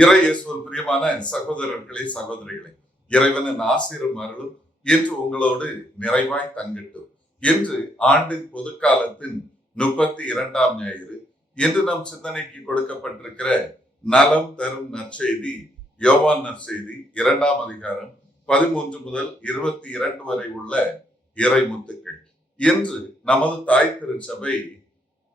இறையேசுவில் பிரியமான சகோதரர்களே சகோதரிகளே, இறைவனின் ஆசீரும் அருளும் இன்று உங்களோடு நிறைவாய் தங்கட்டும். இன்று ஆண்டின் பொதுக்காலத்தின் 32ஆம் ஞாயிறு. இன்று நம் சிந்தனைக்கு கொடுக்கப்பட்டிருக்கிற நலம் தரும் நற்செய்தி யோவான் நற்செய்தி 2ஆம் அதிகாரம் 13 முதல் 22 வரை உள்ள இறைமுத்துக்கள். இன்று நமது தாய் திருச்சபை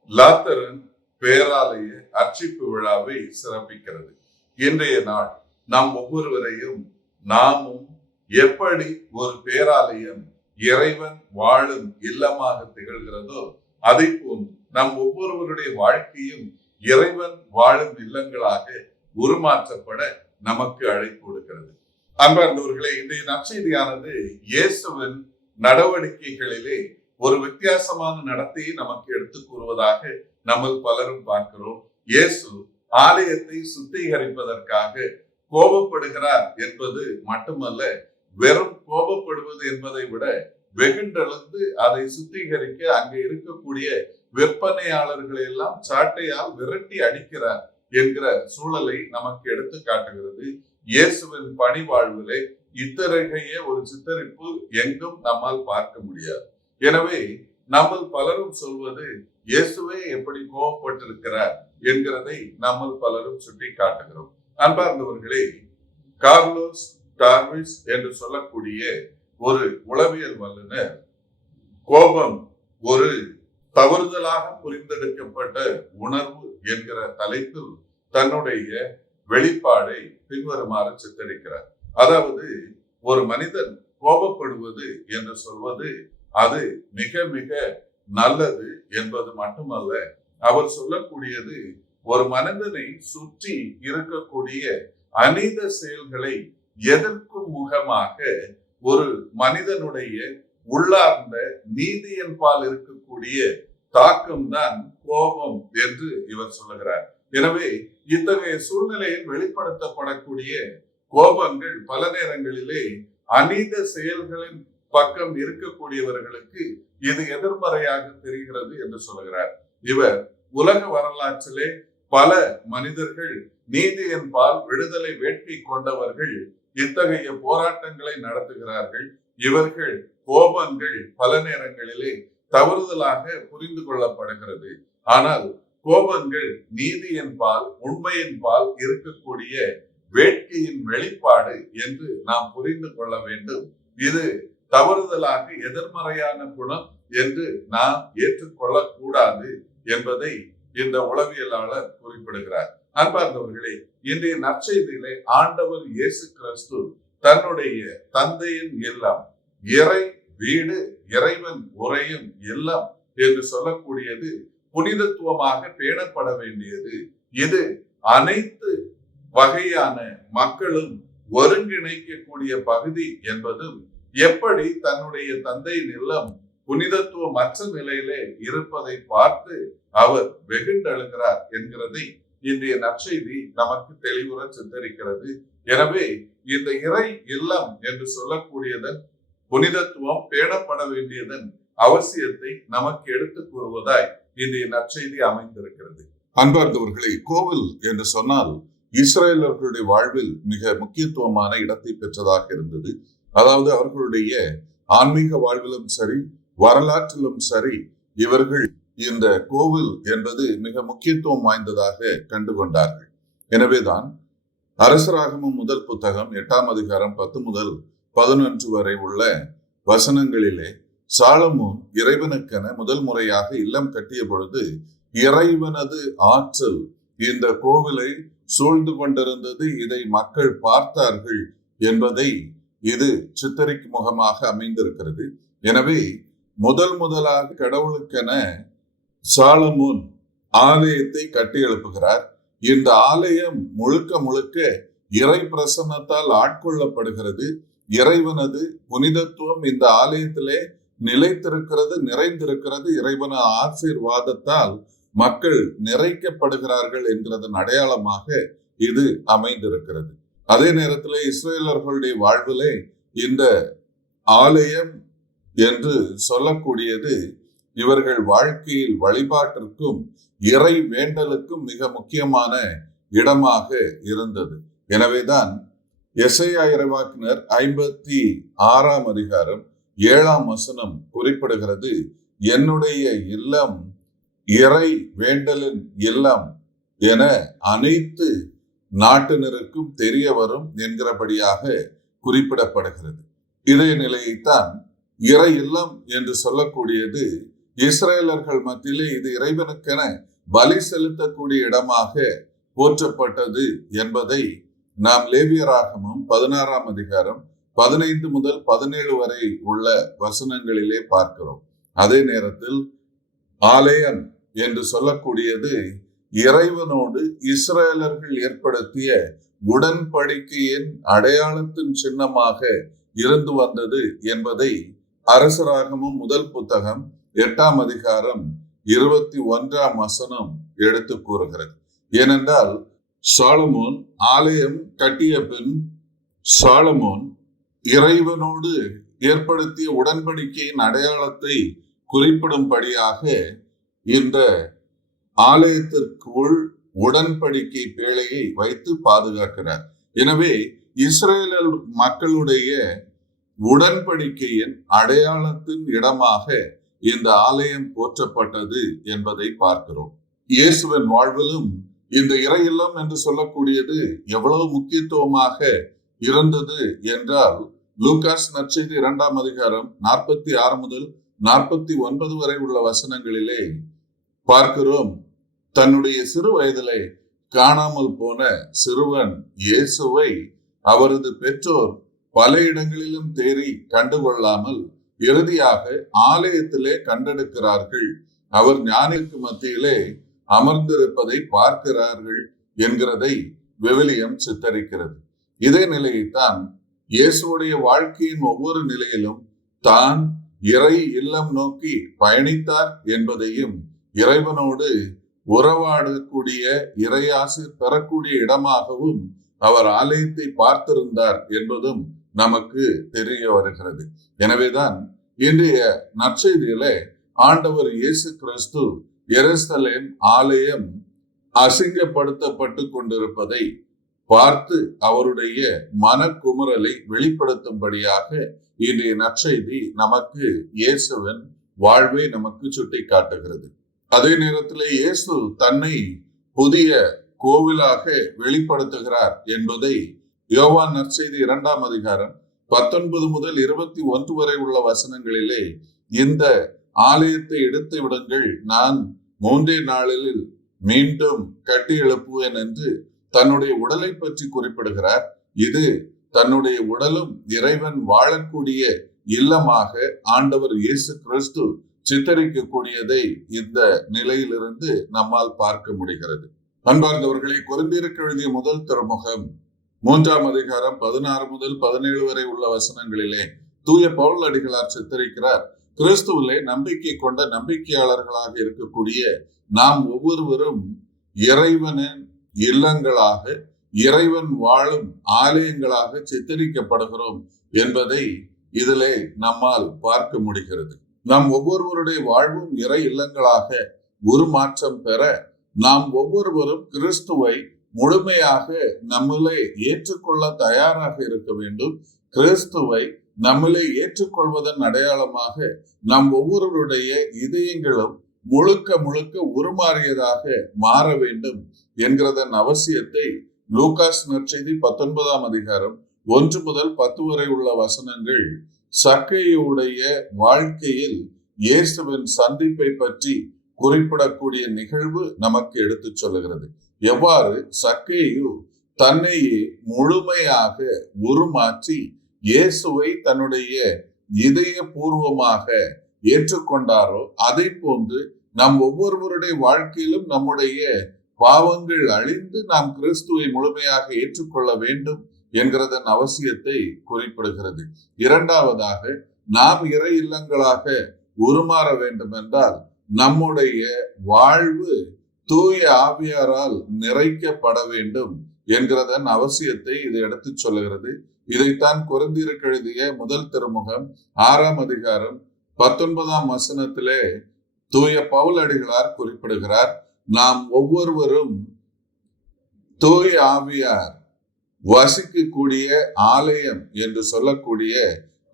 லாத்தரன் பேராலய அர்ச்சிப்பு விழாவை சிறப்பிக்கிறது. இன்றைய நாள் நம் ஒவ்வொருவரையும் நாமும் எப்படி ஒரு பேராலயம் இறைவன் வாழும் இல்லமாக திகழ்கிறதோ அதை போன்று நம் ஒவ்வொருவருடைய வாழ்க்கையும் இறைவன் வாழும் இல்லங்களாக உருமாற்றப்பட நமக்கு அழைப்பு கொடுக்கிறது. அன்பார்ந்தவர்களே, இன்றைய நற்செய்தியானது இயேசுவின் நடவடிக்கைகளிலே ஒரு வித்தியாசமான நடத்தையை நமக்கு எடுத்து கூறுவதாக நம்ம பலரும் பார்க்கிறோம். இயேசு ஆலயத்தை சுத்திகரிப்பதற்காக கோபப்படுகிறார் என்பது மட்டுமல்ல, வெறும் கோபப்படுவது என்பதை விட வெகுண்டெழுந்து அதை சுத்திகரிக்க அங்கே இருக்கக்கூடிய விற்பனையாளர்களை எல்லாம் சாட்டையால் விரட்டி அடிக்கிறார் என்கிற சூழலை நமக்கு எடுத்து காட்டுகிறது. இயேசுவின் பணி வாழ்விலே இத்தகைய ஒரு சித்தரிப்பு எங்கும் நம்மால் பார்க்க முடியாது. எனவே நம்ம பலரும் சொல்வது இயேசுவே எப்படி கோபப்பட்டிருக்கிறார் என்கிறதை நம்ம பலரும் சுட்டி காட்டுகிறோம். அன்பார்ந்தவர்களே, கார்லோஸ் டார்விஸ் என்று சொல்லக்கூடிய ஒரு உளவியல் வல்லுநர் கோபம் ஒரு தவறுதலாக புரிந்தெடுக்கப்பட்ட உணர்வு என்கிற தலைப்பில் தன்னுடைய வெளிப்பாடை பின்வருமாறு சித்தரிக்கிறார். அதாவது, ஒரு மனிதன் கோபப்படுவது என்று சொல்வது அது மிக மிக நல்லது என்பது மட்டுமல்ல, அவர் சொல்லக்கூடியது ஒரு மனிதனை சுற்றி இருக்கக்கூடிய அநீத செயல்களை எதிர்க்கும் முகமாக ஒரு மனிதனுடைய உள்ளார்ந்த நீதியின்பால் இருக்கக்கூடிய தாக்கம்தான் கோபம் என்று இவர் சொல்லுகிறார். எனவே இத்தகைய சூழ்நிலையில் வெளிப்படுத்தப்படக்கூடிய கோபங்கள் பல நேரங்களிலே அநீத செயல்களின் பக்கம் இருக்கக்கூடியவர்களுக்கு இது எதிர்மறையாக தெரிகிறது என்று சொல்கிறார். இவர் உலக வரலாற்றிலே பல மனிதர்கள் நீதியின்பால் விடுதலை வேட்கை கொண்டவர்கள் இத்தகைய போராட்டங்களை நடத்துகிறார்கள். இவர்கள் கோபங்கள் பல நேரங்களிலே தவறுதலாக புரிந்து கொள்ளப்படுகிறது. ஆனால் கோபங்கள் நீதியின்பால் உண்மையின்பால் இருக்கக்கூடிய வேட்கையின் வெளிப்பாடு என்று நாம் புரிந்து கொள்ள வேண்டும். இது தவறுதலாக எதிர்மறையான குணம் என்று நாம் ஏற்றுக்கொள்ளக் கூடாது என்பதை இந்த உளவியலாளர் குறிப்பிடுகிறார். அன்பார்ந்தவர்களே, இன்றைய நற்செய்தியிலே ஆண்டவர் இயேசு கிறிஸ்து தன்னுடைய தந்தையின் இல்லம், இறை வீடு, இறைவன் உறையும் இல்லம் என்று சொல்லக்கூடியது புனிதத்துவமாக பேணப்பட வேண்டியது. இது அனைத்து வகையான மக்களும் ஒருங்கிணைக்கக்கூடிய பகுதி என்பதும், எப்படி தன்னுடைய தந்தையின் இல்லம் புனிதத்துவமற்ற நிலையிலே இருப்பதை பார்த்து அவர் வெகுண்டெழுகிறார் என்கிறதை இன்றைய நற்செய்தி நமக்கு தெளிவுற சித்தரிக்கிறது. எனவே இந்த இறை இல்லம் என்று சொல்லக்கூடியதன் புனிதத்துவம் பேணப்பட வேண்டியதன் அவசியத்தை நமக்கு எடுத்து கூறுவதாய் இன்றைய நற்செய்தி அமைந்திருக்கிறது. அன்பார்ந்தவர்களே, கோவில் என்று சொன்னால் இஸ்ரேலர்களுடைய வாழ்வில் மிக முக்கியத்துவமான இடத்தை பெற்றதாக இருந்தது. அதாவது அவர்களுடைய ஆன்மீக வாழ்விலும் சரி, வரலாற்றிலும் சரி, இவர்கள் இந்த கோவில் என்பது மிக முக்கியத்துவம் வாய்ந்ததாக கண்டுகொண்டார்கள். எனவேதான் அரசராகமம் முதல் புத்தகம் 8ஆம் அதிகாரம் 10 முதல் 11 வரை உள்ள வசனங்களிலே சாலமோன் இறைவனுக்கென முதல் முறையாக இல்லம் கட்டிய பொழுது இறைவனது ஆற்றல் இந்த கோவிலை சூழ்ந்து கொண்டிருந்தது. இதை மக்கள் பார்த்தார்கள் என்பதை இது சித்தரிக்கும் முகமாக அமைந்திருக்கிறது. எனவே முதலாக கடவுளுக்கென சாலமோன் ஆலயத்தை கட்டி எழுப்புகிறார். இந்த ஆலயம் முழுக்க முழுக்க இறை பிரசன்னத்தால் ஆட்கொள்ளப்படுகிறது. இறைவனது புனிதத்துவம் இந்த ஆலயத்திலே நிலைத்திருக்கிறது, நிறைந்திருக்கிறது. இறைவன ஆசீர்வாதத்தால் மக்கள் நிறைக்கப்படுகிறார்கள் என்கிறதன் அடையாளமாக இது அமைந்திருக்கிறது. அதே நேரத்தில் இஸ்ரேலர்களுடைய வாழ்விலே இந்த ஆலயம் என்று சொல்லக்கூடியது இவர்கள் வாழ்க்கையில் வழிபாட்டிற்கும் இறை வேண்டலுக்கும் மிக முக்கியமான இடமாக இருந்தது. எனவேதான் எசையா இறைவாக்கினர் 56 அதிகாரம் 7 குறிப்பிடுகிறது, என்னுடைய இல்லம் இறை வேண்டலின் இல்லம் என அனைத்து நாட்டினருக்கும் தெரிய வரும் என்கிறபடியாக குறிப்பிடப்படுகிறது. இதே நிலையைத்தான் இறை இல்லம் என்று சொல்லக்கூடியது இஸ்ரேலர்கள் மத்தியிலே இது இறைவனுக்கென பலி செலுத்தக்கூடிய இடமாக போற்றப்பட்டது என்பதை நாம் லேவியராகமம் 16 அதிகாரம் 15 முதல் 17 வரை உள்ள வசனங்களிலே பார்க்கிறோம். அதே நேரத்தில் ஆலயம் என்று சொல்லக்கூடியது இறைவனோடு இஸ்ரேலர்கள் ஏற்படுத்திய உடன்படிக்கையின் அடையாளத்தின் சின்னமாக இருந்து வந்தது என்பதை அரசராகமம் முதல் புத்தகம் 8 அதிகாரம் 21 எடுத்து கூறுகிறது. ஏனென்றால் சாலமோன் ஆலயம் கட்டிய பின் சாலமோன் இறைவனோடு ஏற்படுத்திய உடன்படிக்கையின் அடையாளத்தை குறிப்பிடும்படியாக இந்த ஆலயத்திற்குள் உடன்படிக்கை பேழையை வைத்து பாதுகாக்கிறார். எனவே இஸ்ரேல் மக்களுடைய உடன்படிக்கையின் அடையாளத்தின் இடமாக இந்த ஆலயம் போற்றப்பட்டது என்பதை பார்க்கிறோம். இயேசுவின் வாழ்விலும் இந்த இறை இல்லம் என்று சொல்லக்கூடியது எவ்வளவு முக்கியத்துவமாக இருந்தது என்றால், லூகாஸ் நற்செய்தி 2 அதிகாரம் 46 முதல் 49 வரை உள்ள வசனங்களிலே பார்க்கிறோம். தன்னுடைய சிறு வயதிலே காணாமல் போன சிறுவன் இயேசுவை அவரது பெற்றோர் பல இடங்களிலும் தேடி கண்டுகொள்ளாமல் இறுதியாக ஆலயத்திலே கண்டெடுக்கிறார்கள். அவர் ஞானிற்கு மத்தியிலே அமர்ந்திருப்பதை பார்க்கிறார்கள் என்கிறதை விவிலியம் சித்தரிக்கிறது. இதே நிலையைத்தான் இயேசுடைய வாழ்க்கையின் ஒவ்வொரு நிலையிலும் தான் இறை இல்லம் நோக்கி பயணித்தார் என்பதையும், இறைவனோடு உறவாடக்கூடிய இறையாசி பெறக்கூடிய இடமாகவும் அவர் ஆலயத்தை பார்த்திருந்தார் என்பதும் நமக்கு தெரிய வருகிறது. எனவேதான் இன்றைய நற்செய்தியிலே ஆண்டவர் இயேசு கிறிஸ்து எருசலேம் ஆலயம் அசிங்கப்படுத்தப்பட்டு கொண்டிருப்பதை பார்த்து அவருடைய மனக்குமுறலை வெளிப்படுத்தும்படியாக இன்றைய நற்செய்தி நமக்கு இயேசுவின் வாழ்வை நமக்கு சுட்டி காட்டுகிறது. அதே நேரத்தில் இயேசு தன்னை புதிய கோவிலாக வெளிப்படுத்துகிறார் என்பதை யோவான் நற்செய்தி 2 அதிகாரம் 19 முதல் 21 வரை உள்ள வசனங்களிலே, இந்த ஆலயத்தை எடுத்து விடுங்கள், நான் 3 நாளில் மீண்டும் கட்டி எழுப்புவேன் என்று தன்னுடைய உடலை பற்றி குறிப்பிடுகிறார். இது தன்னுடைய உடலும் இறைவன் வாழக்கூடிய இல்லமாக ஆண்டவர் இயேசு கிறிஸ்து சித்தரிக்கக்கூடியதை இந்த நிலையிலிருந்து நம்மால் பார்க்க முடிகிறது. அன்பார்ந்தவர்களை, கொரிந்தியருக்கு எழுதிய முதல் திருமுகம் 3 அதிகாரம் 16 முதல் 17 வரை உள்ள வசனங்களிலே தூய பவுல் அடிகளார் சித்தரிக்கிறார். கிறிஸ்துவிலே நம்பிக்கை கொண்ட நம்பிக்கையாளர்களாக இருக்கக்கூடிய நாம் ஒவ்வொருவரும் இறைவனின் இல்லங்களாக, இறைவன் வாழும் ஆலயங்களாக சித்தரிக்கப்படுகிறோம் என்பதை இதிலே நம்மால் பார்க்க முடிகிறது. நாம் ஒவ்வொருவருடைய வாழ்வும் இறை இல்லங்களாக உருமாற்றம் பெற நாம் ஒவ்வொருவரும் கிறிஸ்துவை முழுமையாக நம்மளே ஏற்றுக்கொள்ள தயாராக இருக்க வேண்டும். கிறிஸ்துவை நம்மளே ஏற்றுக்கொள்வதன் அடையாளமாக நம் ஒவ்வொருவருடைய இதயங்களும் முழுக்க முழுக்க உருமாறியதாக மாற வேண்டும் என்கிறதன் அவசியத்தை லூகாஸ் நற்செய்தி 19 அதிகாரம் 1 முதல் 10 வரை உள்ள வசனங்கள் சக்கேயுடைய வாழ்க்கையில் இயேசுவின் சந்திப்பை பற்றி குறிப்பிடக்கூடிய நிகழ்வு நமக்கு எடுத்து சொல்லுகிறது. எவ்வாறு சக்கேயு தன்னையே முழுமையாக உருமாற்றி இயேசுவை தன்னுடைய இதயபூர்வமாக ஏற்றுக்கொண்டாரோ, அதை போன்று நம் ஒவ்வொருவருடைய வாழ்க்கையிலும் நம்முடைய பாவங்கள் அழிந்து நாம் கிறிஸ்துவை முழுமையாக ஏற்றுக்கொள்ள வேண்டும் என்கிறதன் அவசியத்தை குறிப்பிடுகிறது. இரண்டாவதாக, நாம் இறை இல்லங்களாக உருமாற வேண்டும் என்றால் நம்முடைய வாழ்வு தூய ஆவியாரால் நிறைக்கப்பட வேண்டும் என்கிறதன் அவசியத்தை இது எடுத்து சொல்லுகிறது. இதைத்தான் கொரிந்தியருக்கு எழுதிய முதல் திருமுகம் 6 அதிகாரம் 19 வசனத்திலே தூய பவுல் அடிகளார் குறிப்பிடுகிறார். நாம் ஒவ்வொருவரும் தூய ஆவியார் வசிக்கக்கூடிய ஆலயம் என்று சொல்லக்கூடிய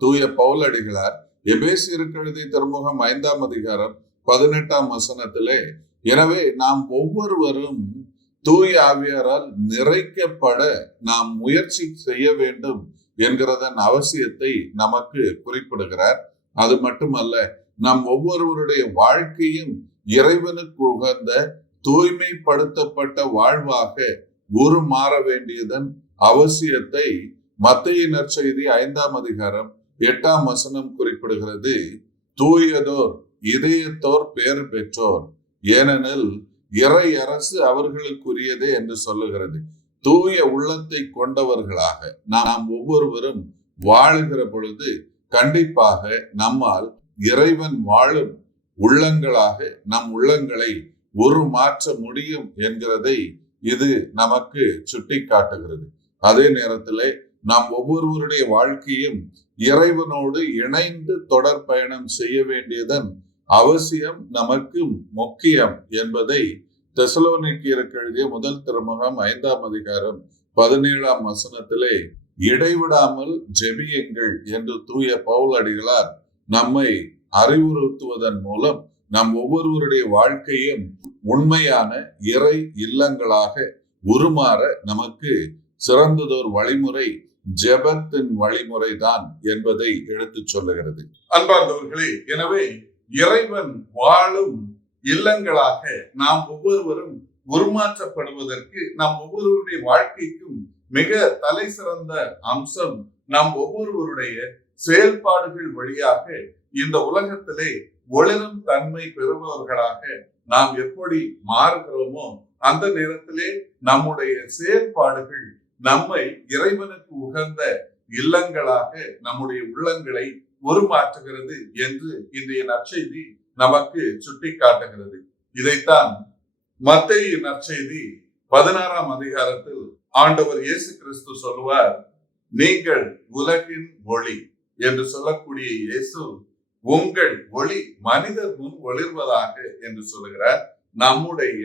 தூய பவுலடிகளார் எபேசியருக்கு எழுதிய திருமுகம் 5ஆம் அதிகாரம் 18ஆம் வசனத்திலே, எனவே நாம் ஒவ்வொருவரும் தூய ஆவியாரால் நிறைக்கப்பட நாம் முயற்சி செய்ய வேண்டும் என்கிறதன் அவசியத்தை நமக்கு குறிப்பிடுகிறார். அது மட்டுமல்ல, நம் ஒவ்வொருவருடைய வாழ்க்கையும் இறைவனுக்கு உகந்த தூய்மைப்படுத்தப்பட்ட வாழ்வாக உருமாற வேண்டியதன் அவசியத்தை மத்தேயு நற்செய்தி 5ஆம் அதிகாரம் 8ஆம் வசனம் குறிப்பிடுகிறது. தூயதோர் இதயத்தோர் பேறு பெற்றோர், ஏனெனில் இறை அரசு அவர்களுக்குரியதே என்று சொல்லுகிறது. தூய உள்ளத்தை கொண்டவர்களாக நாம் ஒவ்வொருவரும் வாழுகிற பொழுது கண்டிப்பாக நம்மால் இறைவன் வாழும் உள்ளங்களாக நம் உள்ளங்களை உருமாற்ற முடியும் என்கிறதை இது நமக்கு சுட்டி காட்டுகிறது. அதே நேரத்திலே நாம் ஒவ்வொருவருடைய வாழ்க்கையும் இறைவனோடு இணைந்து தொடர் பயணம் செய்ய வேண்டியதன் அவசியம் நமக்கு முக்கியம் என்பதை தெசலோனிக்கேயருக்கு எழுதிய முதல் திருமுகம் 5ஆம் அதிகாரம் 17ஆம் வசனத்திலே இடைவிடாமல் ஜெபியுங்கள் என்று தூய பவுலடிகளார் நம்மை அறிவுறுத்துவதன் மூலம் நம் ஒவ்வொருவருடைய வாழ்க்கையும் உண்மையான இறை இல்லங்களாக உருமாற நமக்கு சிறந்ததோர் வழிமுறை ஜெபத்தின் வழிமுறைதான் என்பதை எடுத்துச் சொல்லுகிறது. அன்பார்ந்தவர்களே, எனவே இறைவன் வாழும் இல்லங்களாக நாம் ஒவ்வொருவரும் உருமாற்றப்படுவதற்கு நம் ஒவ்வொருவருடைய வாழ்க்கைக்கும் மிக தலை சிறந்த அம்சம் நம் ஒவ்வொருவருடைய செயல்பாடுகள் வழியாக இந்த உலகத்திலே ஒளிரும் தன்மை பெறுபவர்களாக நாம் எப்படி மாறுகிறோமோ அந்த நேரத்திலே நம்முடைய செயல்பாடுகள் நம்மை இறைவனுக்கு உகந்த இல்லங்களாக நம்முடைய உள்ளங்களை உருமாற்றுகிறது என்று இன்றைய நற்செய்தி நமக்கு சுட்டி காட்டுகிறது. இதைத்தான் மத்தேயு நற்செய்தி 16ஆம் அதிகாரத்தில் ஆண்டவர் இயேசு கிறிஸ்து சொல்லுவார், நீங்கள் உலகின் ஒளி என்று சொல்லக்கூடிய இயேசு உங்கள் ஒளி மனிதர் முன் ஒளிர்வதாக என்று சொல்லுகிறார். நம்முடைய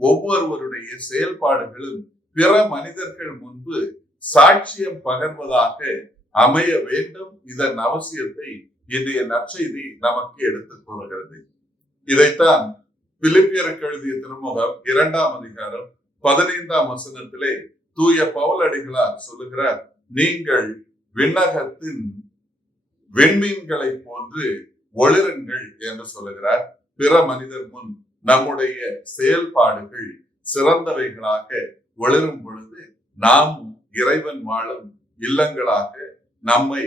ஒவ்வொருவருடைய செயல்பாடுகளும் பிற மனிதர்கள் முன்பு சாட்சியம் பகர்வதாக அமைய வேண்டும். இதன் அவசியத்தை இன்றைய நற்செய்தி நமக்கு எடுத்துக் கூறுகிறது. இதைத்தான் பிலிப்பியருக்கு எழுதிய திருமுகம் 2ஆம் அதிகாரம் 15ஆம் வசனத்திலே தூய பவுலடிகளார் சொல்லுகிறார், நீங்கள் விண்ணகத்தின் விண்மீன்களை போன்று ஒளிருங்கள் என்று சொல்லுகிறார். பிற மனிதர் முன் நம்முடைய செயல்பாடுகள் சிறந்தவைகளாக ஒளிரும் பொழுது நாம் இறைவன் வாழும் இல்லங்களாக நம்மை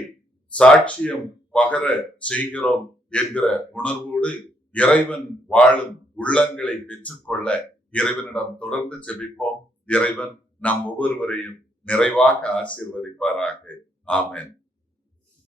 சாட்சியம் பகர செய்கிறோம் என்கிற உணர்வோடு இறைவன் வாழும் உள்ளங்களை பெற்றுக்கொள்ள இறைவனிடம் தொடர்ந்து ஜெபிப்போம். இறைவன் நம் ஒவ்வொருவரையும் நிறைவாக ஆசீர்வதிப்பாராக. ஆமென்.